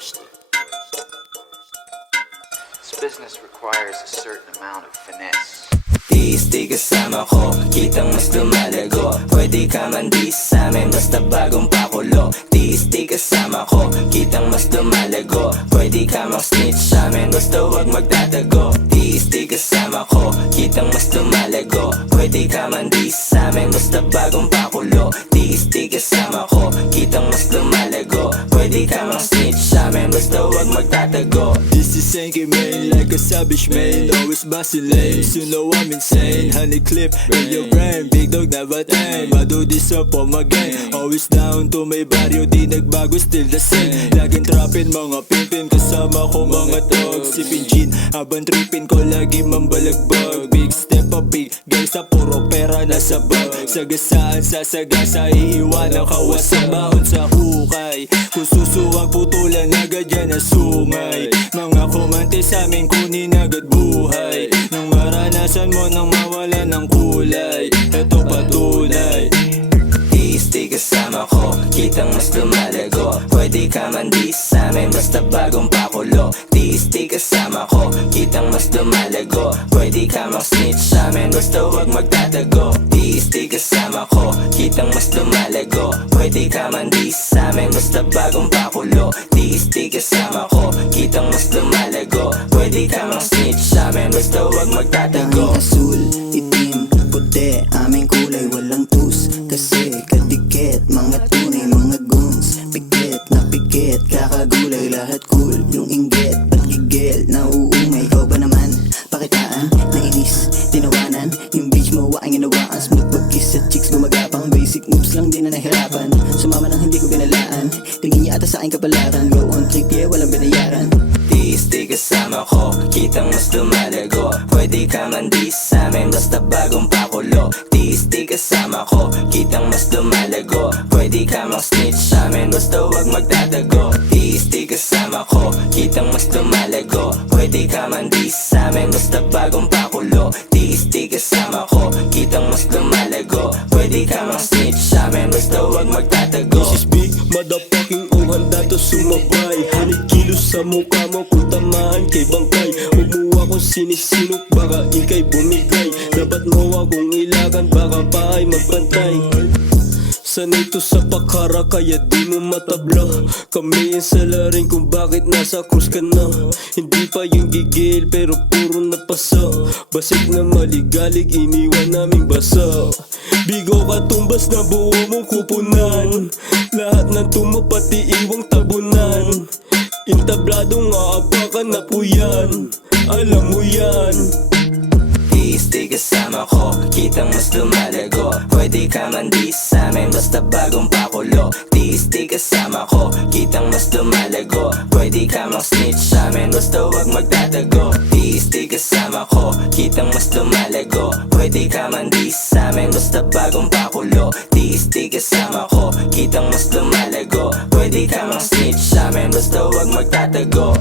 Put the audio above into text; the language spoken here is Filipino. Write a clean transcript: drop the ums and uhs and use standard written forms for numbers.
This business requires a certain amount of finesse. Tiis-ti kasama ko, kitang mas lumalago. Pwede ka man di sa'min, basta bagong pakulo. Tiis-ti kasama ko, kitang mas lumalago. Pwede ka mang snitch sa'min, basta wag magtatago. Tiis-ti kasama ko, kitang mas lumalago. Pwede ka man di sa'min, basta bagong pakulo. Tiis-ti kasama ko, kitang mas lumalago. Pwede ka mang snitch sa'min, basta wag magtatago. This is Senki main, like a savage man, always bustin' lanes. You know I'm insane, honey clip in your brain. Big dog never tame, I do this up for my gang. Always down to my barrio, di nagbago, still the same. Laging trapin, mga pimpin, kasama ko mga tog. Sipin gin, habang tripin ko lagi mambalagbag. Big step up, big guys sa puro pera nasa bag. Sagasaan sa sagasa, iiwan ang kawasan. Baon sa hukay, kung susuwang putulan agad yan na sungay. Mga kumante sa amin kunin agad buhay. Nang maranasan mo nang mawala ng kulay, eto patunay. Tiis-ti kasama ko, kitang mas lumalago. Pwede ka man di sa'min, basta bagong pakulo. Tiis-ti kasama ko, kitang mas lumalago. Pwede ka mang snitch sa'min, basta wag magtatago. Tiis-ti kasama ko, kitang mas lumalago. Pwede ka man di sa'min, basta bagong pakulo. Tiis-ti kasama ko, kitang mas lumalago. Pwede ka mang snitch sa'min, basta wag magtatago. Asul, itim, puti, aming kulay walang tus. Kasi kadikit, mga tunay, mga goons. Pikit na pikit, kakagulay, lahat cool. Yung inggit, paligil, nauumay. Ikaw ba naman, pakitaan, nainis, tinawanan. Yung beach mo, waking inawaan. Smooth pag-kiss at chicks gumagapang. Basic moves lang din na nahirapan. Sumama nang hindi ko binalaan. Tingin niya ata sa aking kapalaran. Go on trip, yeah, walang binayaran. Tiis-ti kasama ko, kitang mas lumalago. Pwede ka man di sa'min, basta bagong pakulo. Tiis-ti kasama ko, kitang mas lumalago. Pwede ka mang snitch sa'min, basta wag magtatago. Tiis-ti kasama ko, kitang mas lumalago. Pwede ka man di sa'min, basta bagong pakulo. Tiis-ti kasama ko, kitang mas lumalago. Pwede ka mang snitch sa'min, basta wag magtatago. This is big, motherfucking handa to sumabay. Honey kilos sa mukha mo kung tamaan kay bangkay. Huwag mo akong sinisinok, baka ikay bumigay. Dapat mo akong ilagan, baka pa ay magbantay. Sanay to sa pakara kaya di mo matabla. Kami ang salarin kung bakit nasa krus ka na. Hindi pa yung gigil pero puro napasa. Basig na maligalig iniwan naming basa. Bigo ka tumbas na buo mong kupunan. Lahat ng tumapati iwang tabunan. Intabladong aapakan na po yan. Alam mo yan. Tiis-ti kasama ko, kitang mas lumalago. Pwede ka man di sa'min, basta bagong pakulo. Tiis-ti kasama ko, kitang mas lumalago. Pwede ka mang snitch sa'min, basta wag magtatago. Tiis-ti kasama ko, kitang mas lumalago. Pwede ka man di sa'min, basta bagong pakulo. Tiis-ti kasama ko, kitang mas lumalago. Pwede ka mang snitch sa'min, basta wag magtatago.